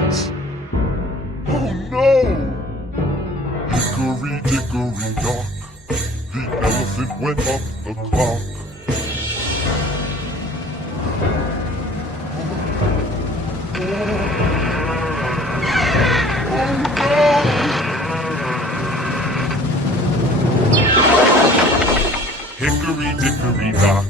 Wait! Oh no! Hickory dickory dock, the elephant went up the clock. Hickory dickory dock,